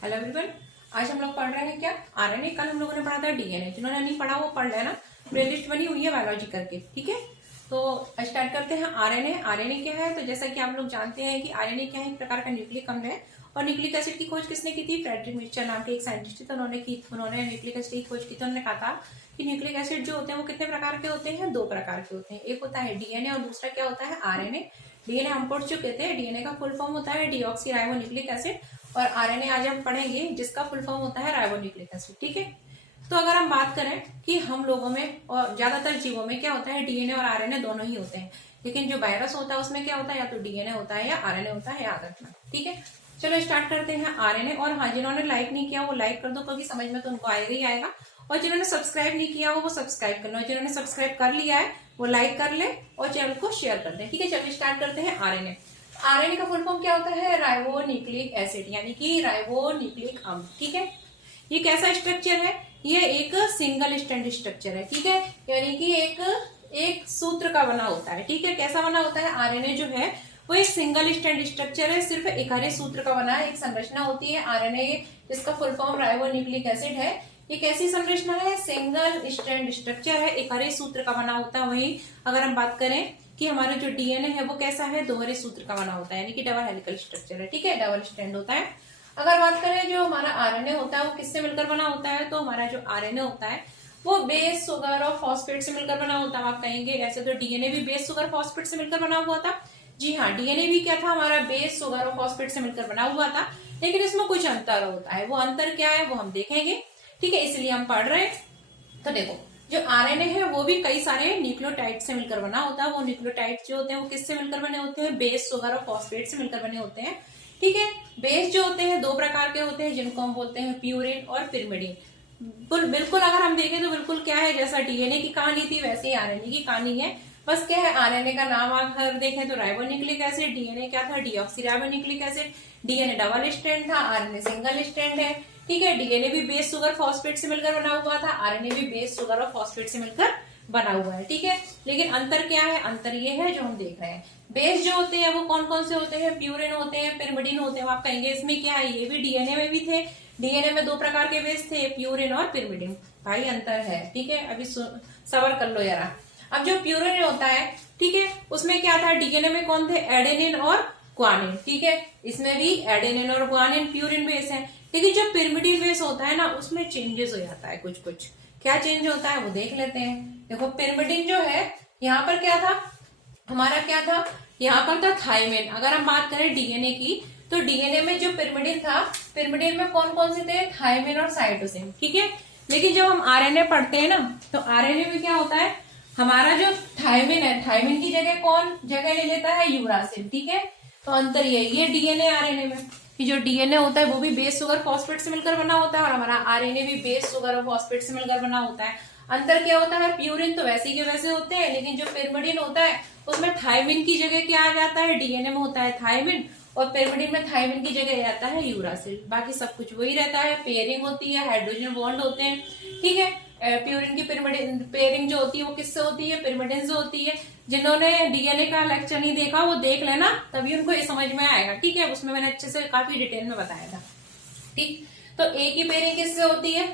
Hello everyone, आज हम लोग पढ़ रहे हैं क्या आरएनए। कल हम लोगों ने पढ़ा था डीएनए। जिन्होंने नहीं पढ़ा वो पढ़ लेना, प्लेलिस्ट बनी हुई है बायोलॉजी करके। ठीक है, तो स्टार्ट करते हैं। आरएनए आरएनए क्या है? तो जैसा कि आप लोग जानते हैं कि आरएनए क्या है, एक प्रकार का न्यूक्लिक अम्ल है। और न्यूक्लिक एसिड की खोज किसने की थी? फ्रेडरिक मिचेल नाम के एक साइंटिस्ट थे, तो उन्होंने न्यूक्लिक एसिड की खोज की। तो उन्होंने कहा था कि न्यूक्लिक एसिड जो होते हैं वो कितने प्रकार के होते हैं? दो प्रकार के होते हैं। एक होता है डीएनए और दूसरा क्या होता है? आरएनए। डीएनए हम पढ़ चुके थे, डीएनए का फुल फॉर्म होता है डीऑक्सी राइबो न्यूक्लिक एसिड, और आरएनए आज हम पढ़ेंगे जिसका फुल फॉर्म होता है राइबो न्यूक्लिक एसिड। ठीक है, तो अगर हम बात करें कि हम लोगों में और ज्यादातर जीवों में क्या होता है, डीएनए और आरएनए दोनों ही होते हैं। लेकिन जो वायरस होता है उसमें क्या होता है, या तो डीएनए होता है या आरएनए होता है, याद रखना। ठीक है, चलो स्टार्ट करते हैं आरएनए। और हाँ, जिन्होंने लाइक नहीं किया वो लाइक कर दो, क्योंकि समझ में तो उनको आएगा ही आएगा। और जिन्होंने सब्सक्राइब नहीं किया वो सब्सक्राइब कर लो। जिन्होंने सब्सक्राइब कर लिया है वो लाइक कर ले और चैनल को शेयर कर दे। ठीक है, चलिए स्टार्ट करते हैं आरएनए। आरएनए का फुल फॉर्म क्या होता है? राइबो न्यूक्लिक एसिड, यानी कि राइबो न्यूक्लिक अम्ल। ठीक है, ये कैसा स्ट्रक्चर है? ये एक सिंगल स्ट्रैंड स्ट्रक्चर है। ठीक है, यानी कि एक सूत्र का बना होता है। ठीक है, कैसा बना होता है? आरएनए जो है वो एक सिंगल स्ट्रैंड स्ट्रक्चर है, सिर्फ इकारे सूत्र का बना है। एक संरचना होती है आरएनए, जिसका full form ribo nucleic acid है। ये कैसी संरचना है? सिंगल स्ट्रैंड स्ट्रक्चर है, इकारे सूत्र का बना होता है। वही अगर हम बात करें कि हमारा जो डीएनए है वो कैसा है? दोहरे सूत्र का बना होता है, यानी कि डबल हेलिकल स्ट्रक्चर है। ठीक है, डबल स्ट्रैंड होता है। अगर बात करें जो हमारा आरएनए होता है वो किससे मिलकर बना होता है, तो हमारा जो आरएनए होता है वो बेस सुगर और फॉस्फेट से मिलकर बना होता है। आप कहेंगे ऐसे तो डीएनए भी बेस सुगर फॉस्फेट से मिलकर बना हुआ था। जी हाँ, डीएनए भी क्या था? हमारा बेस सुगर और फॉस्फेट से मिलकर बना हुआ था, लेकिन इसमें कुछ अंतर होता है। वो अंतर क्या है वो हम देखेंगे। ठीक है, इसलिए हम पढ़ रहे हैं। तो देखो, जो आरएनए है वो भी कई सारे न्यूक्लियोटाइड से मिलकर बना होता है। वो न्यूक्लियोटाइड जो होते हैं वो किससे मिलकर बने होते हैं? बेस सुगर और फॉस्फेट से मिलकर बने होते हैं। ठीक है, बेस जो होते हैं दो प्रकार के होते हैं, जिनको हम बोलते हैं प्यूरिन और पिरिमिडिन। बिल्कुल अगर हम देखें तो बिल्कुल क्या है, जैसा डीएनए की कहानी थी वैसे ही आरएनए की कहानी है। बस क्या है, आरएनए का नाम अगर देखें तो राइबो न्यूक्लिक एसिड, डीएनए क्या था? Deoxy ribo nucleic acid. DNA double strand था, आरएनए सिंगल स्ट्रैंड है। ठीक है, डीएनए भी बेस सुगर फॉस्फेट से मिलकर बना हुआ था, आरएनए भी बेस सुगर और फॉस्फेट से मिलकर बना हुआ है। ठीक है, लेकिन अंतर क्या है? अंतर ये है जो हम देख रहे हैं। बेस जो होते हैं वो कौन कौन से होते हैं? प्यूरिन होते हैं, पिरिमिडिन होते हैं। आप कहेंगे इसमें क्या है? ये भी डीएनए में भी थे। डीएनए में दो प्रकार के बेस थे, प्यूरिन और पिरिमिडिन। भाई अंतर है। ठीक है, अभी सबर कर लो जरा। अब जो प्यूरिन होता है, ठीक है, उसमें क्या था? डीएनए में कौन थे? एडेनिन और ग्वानिन। ठीक है, इसमें भी एडेनिन और ग्वानिन प्यूरिन बेस है। लेकिन जो पिरिमिडिन बेस होता है ना, उसमें चेंजेस हो जाता है कुछ कुछ। क्या चेंज होता है वो देख लेते हैं। देखो, पिरिमिडिन जो है यहाँ पर क्या था? हमारा क्या था? यहाँ पर था थायमिन। अगर हम बात करें डीएनए की, तो डीएनए में जो पिरिमिडिन था, पिरिमिडिन में कौन कौन से थे? थायमिन और साइटोसिन। ठीक है, लेकिन जब हम आरएनए पढ़ते हैं ना, तो आरएनए में क्या होता है? हमारा जो थायमिन है, थायमिन की जगह कौन जगह ले लेता है? यूरासिल। ठीक है, तो अंतर ये डीएनए आरएनए में कि जो डीएनए होता है वो भी बेस सुगर फॉस्फेट से मिलकर बना होता है, और हमारा आरएनए भी बेस सुगर और फॉस्फेट से मिलकर बना होता है। अंतर क्या होता है? प्यूरिन तो वैसे के वैसे होते हैं, लेकिन जो पिरिमिडिन होता है उसमें थायमिन की जगह क्या आ जाता है? डीएनए में होता है थायमिन, और पिरिमिडिन में थायमिन की जगह आता है यूरासिल। बाकी सब कुछ वही रहता है। पेयरिंग होती है, हाइड्रोजन बॉन्ड होते हैं। ठीक है, प्यूरिन की पिरिमिडिन पेयरिंग जो होती है वो किससे होती है? पिरिमिडिन से होती है। जिन्होंने डीएनए का लेक्चर नहीं देखा वो देख लेना, तभी उनको ये समझ में आएगा। ठीक है, उसमें मैंने अच्छे से काफी डिटेल में बताया था। ठीक, तो ए की पेयरिंग किससे होती है?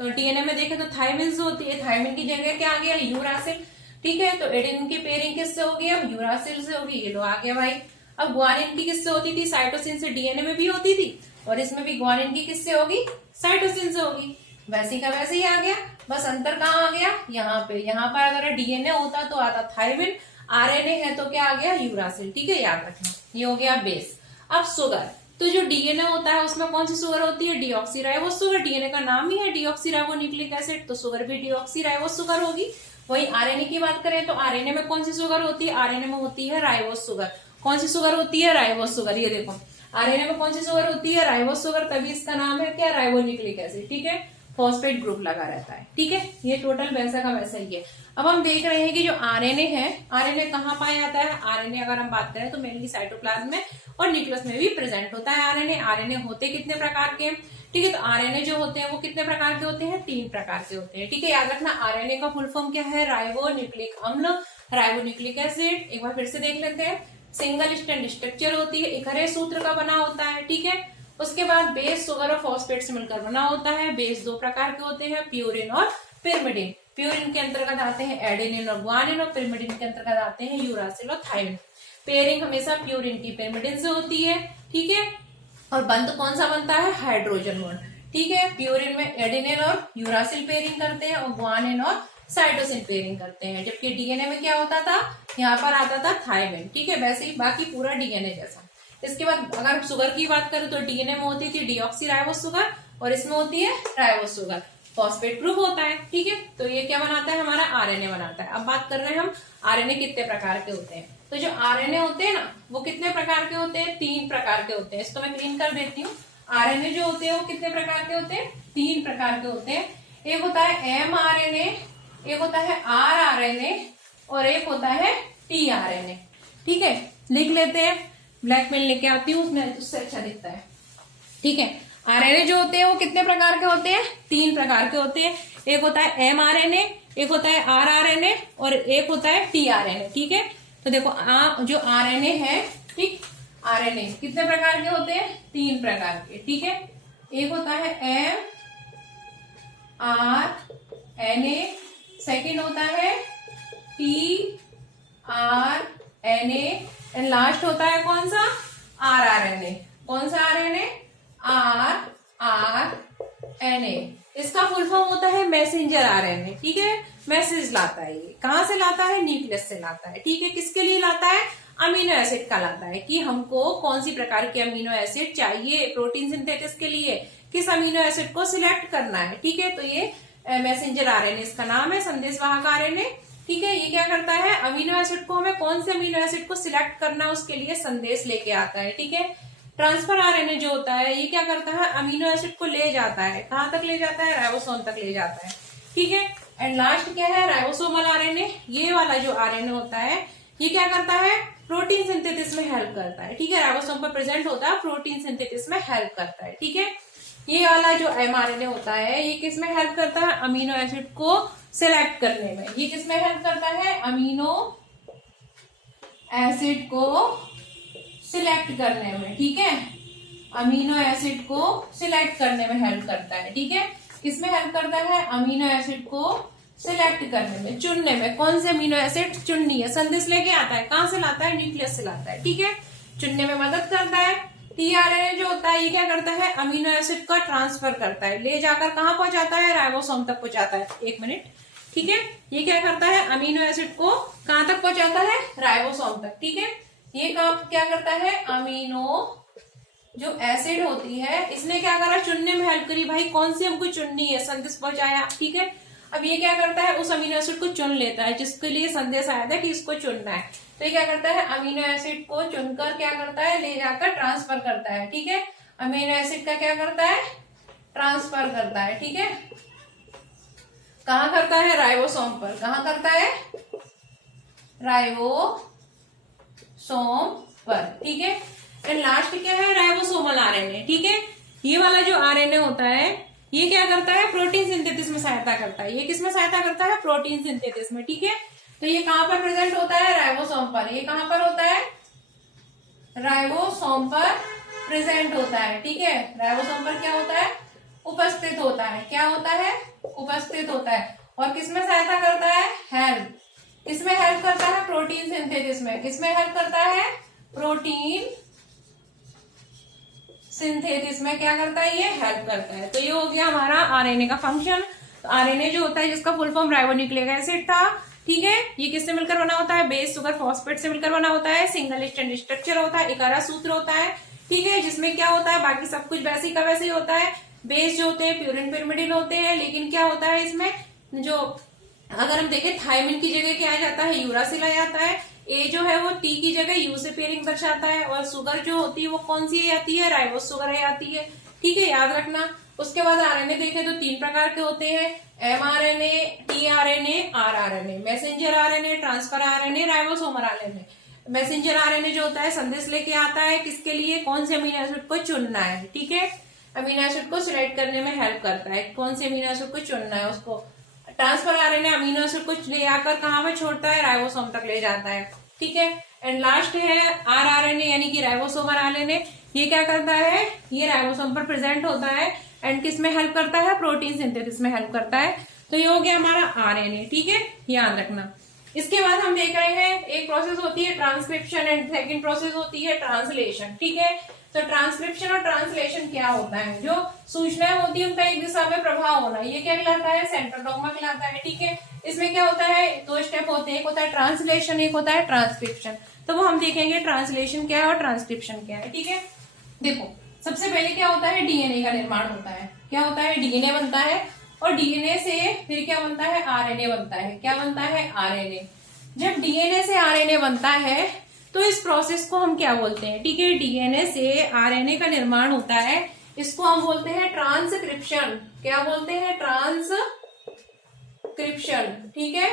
डीएनए में देखें तो थायमिन से होती है। थायमिन की जगह क्या आ गया? यूरासिल। ठीक है, तो एडेनिन की पेयरिंग किससे होगी? अब यूरासिल से होगी। ये लो आ गया भाई। अब ग्वानिन की किससे होती थी? साइटोसिन से। डीएनए में भी होती थी, और इसमें भी ग्वानिन की किससे होगी? साइटोसिन से होगी। वैसे का वैसे ही आ गया, बस अंतर कहाँ आ गया? यहाँ पे। यहाँ पर अगर डीएनए होता तो आता थायमिन, आरएनए है तो क्या आ गया? यूरासिल। ठीक है, याद रखना। ये हो गया बेस। अब सुगर, तो जो डीएनए होता है उसमें कौन सी सुगर होती है? Deoxy ribo sugar. डीएनए का नाम ही है डीऑक्सी राइबो न्यूक्लिक एसिड, तो सुगर भी डीऑक्सी राइबो सुगर होगी। वही आरएनए की बात करें तो आरएनए में कौन सी सुगर होती है? आरएनए में होती है राइबोस सुगर। कौन सी सुगर होती है? Ribose sugar. ये देखो, आरएनए में कौन सी सुगर होती है? राइबोस सुगर, तभी इसका नाम है क्या? Ribo nucleic acid. ठीक है, फॉस्फेट ग्रुप लगा रहता है। ठीक है, ये टोटल वैसा का वैसा ही है। अब हम देख रहे हैं कि जो आरएनए है, आरएनए कहाँ पाया जाता है? आरएनए अगर हम बात करें तो मेनली साइटोप्लाज्म में और न्यूक्लियस में भी प्रेजेंट होता है आरएनए। आरएनए होते कितने प्रकार के? ठीक है, तो आरएनए जो होते हैं वो कितने प्रकार के होते हैं? 3 प्रकार के होते हैं। ठीक है, याद रखना। आरएनए का फुल फॉर्म क्या है? राइबो न्यूक्लिक अम्ल, राइबो न्यूक्लिक एसिड। एक बार फिर से देख लेते हैं। सिंगल स्ट्रैंड स्ट्रक्चर होती है, इकहरे सूत्र का बना होता है। ठीक है, उसके बाद बेस शुगर और फॉस्फेट से मिलकर बना होता है। बेस दो प्रकार के होते हैं, प्यूरिन और पिरिमिडिन। प्यूरिन के अंतर्गत आते हैं एडेनिन और ग्वानिन, और पिरिमिडिन के अंतर्गत आते हैं यूरासिल और थायमिन। पेयरिंग हमेशा प्यूरिन की पिरिमिडिन से होती है, ठीक है। और बंध कौन सा बनता है, हाइड्रोजन बॉन्ड, ठीक है। प्यूरिन में एडेनिन और यूरासिल पेयरिंग करते हैं और ग्वानिन और साइटोसिन पेयरिंग करते हैं। जबकि डीएनए में क्या होता था, यहाँ पर आता था थायमिन, ठीक है। वैसे ही बाकी पूरा डीएनए जैसा। इसके बाद अगर शुगर की बात करें तो डीएनए में होती थी डीऑक्सी राइबोस शुगर और इसमें होती है राइबोस शुगर। फॉस्फेट ग्रुप होता है, ठीक है। तो ये क्या बनाता है, हमारा आरएनए बनाता है। अब बात कर रहे हैं हम आरएनए कितने प्रकार के होते हैं। तो जो आरएनए होते हैं ना, वो कितने प्रकार के होते हैं, 3 प्रकार के होते हैं। इसको मैं क्लीन कर देती हूँ। आरएनए जो होते हैं वो कितने प्रकार के होते हैं, 3 प्रकार के होते हैं। एक होता है एमआरएनए, एक होता है आरआरएनए और एक होता है टीआरएनए, ठीक है। लिख लेते हैं, ब्लैक पेन लेके आती हूँ, उसमें उससे अच्छा दिखता है, ठीक है। आरएनए जो होते हैं वो कितने प्रकार के होते हैं, 3 प्रकार के होते हैं। एक होता है एमआरएनए, एक होता है आरआरएनए और एक होता है टीआरएनए, ठीक है। तो देखो जो आरएनए है, ठीक, आरएनए कितने प्रकार के होते हैं, 3 प्रकार के, ठीक है। एक होता है एमआरएनए, सेकेंड होता है टीआरएनए एंड लास्ट होता है कौन सा, आरआरएनए। कौन सा आरएनए, आरआरएनए। इसका फुल फॉर्म होता है मैसेंजर आरएनए, ठीक है। मैसेज लाता है, ये कहां से लाता है, न्यूक्लियस से लाता है, ठीक है। किसके लिए लाता है, अमीनो एसिड का लाता है, कि हमको कौन सी प्रकार के अमीनो एसिड चाहिए प्रोटीन सिंथेसिस के लिए, किस अमीनो एसिड को सिलेक्ट करना है, ठीक है। तो ये मैसेंजर आरएनए इसका नाम है, संदेशवाहक आरएनए, ठीक है। ये क्या करता है, अमीनो एसिड को, हमें कौन से अमीनो एसिड को सिलेक्ट करना है उसके लिए संदेश लेके आता है, ठीक है। ट्रांसफर आरएनए जो होता है ये क्या करता है, अमीनो एसिड को ले जाता है, कहां तक ले जाता है, राइबोसोम तक ले जाता है, ठीक है। एंड लास्ट क्या है, राइबोसोमल आरएनए। ये वाला जो आरएनए होता है ये क्या करता है, प्रोटीन सिंथेसिस में हेल्प करता है, ठीक है। राइबोसोम पर प्रेजेंट होता है, प्रोटीन सिंथेसिस में हेल्प करता है, ठीक है। ये वाला जो एमआरएनए होता है ये किस में हेल्प करता है, अमीनो एसिड को सिलेक्ट करने में। ये किस में हेल्प करता है, अमीनो एसिड को सिलेक्ट करने में, ठीक है। अमीनो एसिड को सिलेक्ट करने में हेल्प करता है, ठीक है। किसमें हेल्प करता है, अमीनो एसिड को सिलेक्ट करने में, चुनने में, कौन से अमीनो एसिड चुननी है। संदेश लेके आता है, कहां से लाता है, न्यूक्लियस से लाता है, ठीक है। चुनने में मदद करता है। टीआरएनए जो होता है ये क्या करता है, अमीनो एसिड का ट्रांसफर करता है, ले जाकर कहां पहुंचाता है, राइबोसोम तक पहुंचाता है। 1 मिनट, ठीक है। ये क्या करता है, अमीनो एसिड को कहां तक पहुंचाता है, राइबोसोम तक, ठीक है। ये काम क्या करता है, अमीनो जो एसिड होती है इसने क्या करा, चुनने में हेल्प करी, भाई कौन सी हमको चुननी है, संदेश पहुंचाया, ठीक है। अब ये क्या करता है, उस अमीनो एसिड को चुन लेता है जिसके लिए संदेश आया था कि इसको चुनना है। तो ये क्या करता है, अमीनो एसिड को चुनकर क्या करता है, ले जाकर ट्रांसफर करता है, ठीक है। अमीनो एसिड का क्या करता है, ट्रांसफर करता है, ठीक है। कहां करता है, राइबोसोम पर। कहां करता है, राइबोसोम पर, ठीक है। एंड लास्ट क्या है, राइबोसोमल आरएनए, ठीक है। ये वाला जो आरएनए होता है ये क्या करता है, प्रोटीन सिंथेसिस में सहायता करता है। ये किसमें सहायता करता है, प्रोटीन सिंथेसिस में, ठीक है। तो ये कहां पर प्रेजेंट होता है, राइबोसोम पर। ये कहां पर होता है, राइबोसोम पर प्रेजेंट होता है, ठीक है। राइबोसोम पर क्या होता है, उपस्थित होता है, क्या होता है, उपस्थित होता है। और किसमें सहायता करता है, हेल्प, इसमें हेल्प करता है प्रोटीन सिंथेसिस में। किसमें हेल्प करता है, प्रोटीन सिंथेसिस में क्या करता है, ये हेल्प करता है। तो ये हो गया हमारा आरएनए का फंक्शन। तो आरएनए जो होता है जिसका फुल फॉर्म राइबोन्यूक्लिक एसिड था, ठीक है। ये किससे मिलकर बना होता है, बेस शुगर फॉस्फेट से मिलकर बना होता है। सिंगल स्ट्रैंड स्ट्रक्चर होता है, इकारा सूत्र होता है, ठीक है। जिसमें क्या होता है, बाकी सब कुछ वैसे का वैसे ही होता है। बेस जो होते हैं प्यूरिन पिरिमिडिन होते हैं, लेकिन क्या होता है इसमें, जो अगर हम देखें थायमिन की जगह क्या आ जाता है, यूरासिल आ जाता है। ए जो है वो टी की जगह यू से पेयरिंग दर्शाता है। और शुगर जो होती है वो कौन सी आती है, राइबोस शुगर आती है, ठीक है, याद रखना। उसके बाद आरएनए देखें तो 3 प्रकार के होते हैं, mRNA, tRNA, rRNA. Messenger RNA, transfer RNA, ribosomal RNA. Messenger RNA जो होता है संदेश लेके आता है, किसके लिए, कौन से अमीनो एसिड को चुनना है, ठीक है। अमीनो एसिड को सिलेक्ट करने में हेल्प करता है, कौन से अमीनो एसिड को चुनना है उसको। ट्रांसफर आरएनए अमीनो एसिड को ले आकर कहां पे छोड़ता है, राइबोसोम तक ले जाता है, ठीक है। एंड लास्ट है आरआरएनए यानी कि राइबोसोमल आरएनए। ये क्या करता है, ये राइबोसोम पर प्रेजेंट होता है एंड किस में हेल्प करता है, प्रोटीन सिंथेसिस में हेल्प करता है। तो ये हो गया हमारा आरएनए, ठीक है, याद रखना। इसके बाद हम देख रहे हैं एक प्रोसेस होती है ट्रांसक्रिप्शन एंड सेकंड प्रोसेस होती है ट्रांसलेशन, ठीक है। तो ट्रांसक्रिप्शन और ट्रांसलेशन क्या होता है, जो सूचनाएं होती है उनका एक दिशा में प्रभाव होना, ये क्या कहलाता है, सेंट्रोडोग्मा कहलाता है, ठीक है। इसमें क्या होता है, दो स्टेप होते हैं, एक होता है ट्रांसलेशन, एक होता है ट्रांसक्रिप्शन। तो वो हम देखेंगे ट्रांसलेशन क्या है और ट्रांसक्रिप्शन क्या है, ठीक है। देखो सबसे पहले क्या होता है, डीएनए का निर्माण होता है। क्या होता है, डीएनए बनता है और डीएनए से फिर क्या बनता है, आरएनए बनता है। क्या बनता है, आरएनए। जब डीएनए से आरएनए बनता है तो इस प्रोसेस को हम क्या बोलते हैं, ठीक है। डीएनए से आरएनए का निर्माण होता है, इसको हम बोलते हैं ट्रांसक्रिप्शन। क्या बोलते हैं, ट्रांसक्रिप्शन, ठीक है।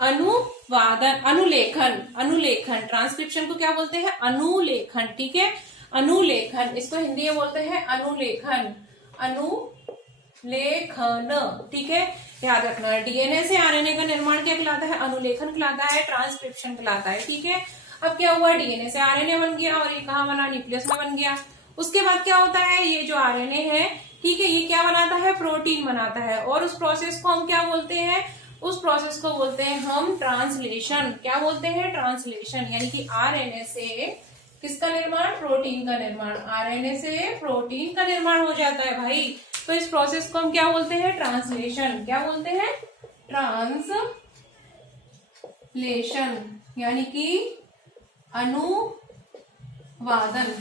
अनुवादन, अनुलेखन, अनुलेखन। ट्रांसक्रिप्शन को क्या बोलते हैं, अनुलेखन, ठीक है, अनुलेखन। इसको हिंदी में बोलते हैं अनुलेखन, अनुलेखन, ठीक है, याद रखना। डीएनए से आरएनए का निर्माण क्या कहलाता है, अनुलेखन कहलाता है, ट्रांसक्रिप्शन कहलाता है, ठीक है। अब क्या हुआ, डीएनए से आरएनए बन गया और ये कहाँ बना, न्यूक्लियस में बन गया। उसके बाद क्या होता है, ये जो आरएनए है, ठीक है, ये क्या बनाता है, प्रोटीन बनाता है। और उस प्रोसेस को हम क्या बोलते हैं, उस प्रोसेस को बोलते हैं हम ट्रांसलेशन। क्या बोलते हैं, ट्रांसलेशन। यानी कि आरएनए से किसका निर्माण, प्रोटीन का निर्माण। आरएनए से प्रोटीन का निर्माण हो जाता है भाई। तो इस प्रोसेस को हम क्या बोलते हैं, ट्रांसलेशन। क्या बोलते हैं, ट्रांसलेशन, यानी कि अनुवादन।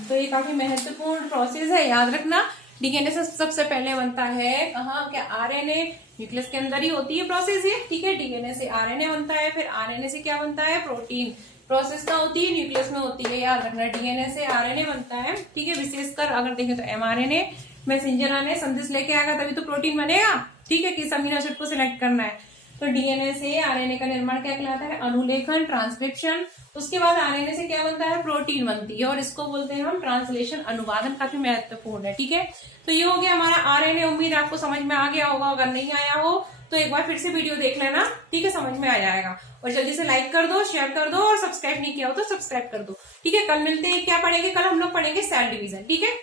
तो ये काफी महत्वपूर्ण प्रोसेस है, याद रखना। डीएनए से सबसे पहले बनता है कहाँ, क्या, आरएनए। न्यूक्लियस के अंदर ही होती है प्रोसेस ये, ठीक है। डीएनए से आरएनए बनता है, फिर आरएनए से क्या बनता है, प्रोटीन। प्रोसेस कहाँ होती है, न्यूक्लियस में होती है, याद रखना। डीएनए से आरएनए बनता है, ठीक है। विशेषकर अगर देखें तो एमआरएनए मैसेंजर आरएनए संदेश लेके आएगा तभी तो प्रोटीन बनेगा, ठीक है। किस अमीनो एसिड को सिलेक्ट करना है। तो डीएनए से आरएनए का निर्माण क्या कहलाता है, अनुलेखन, ट्रांसक्रिप्शन। उसके बाद आरएनए से क्या बनता है, प्रोटीन बनती है और इसको बोलते हैं हम ट्रांसलेशन, अनुवादन। काफी महत्वपूर्ण है, ठीक है। तो ये हो गया हमारा आरएनए। उम्मीद आपको समझ में आ गया होगा, अगर नहीं आया हो तो एक बार फिर से वीडियो देख लेना, ठीक है, समझ में आ जाएगा। और जल्दी से लाइक कर दो, शेयर कर दो और सब्सक्राइब नहीं किया हो तो सब्सक्राइब कर दो, ठीक है। कल मिलते हैं, क्या पढ़ेंगे, कल हम लोग पढ़ेंगे सेल डिवीजन, ठीक है।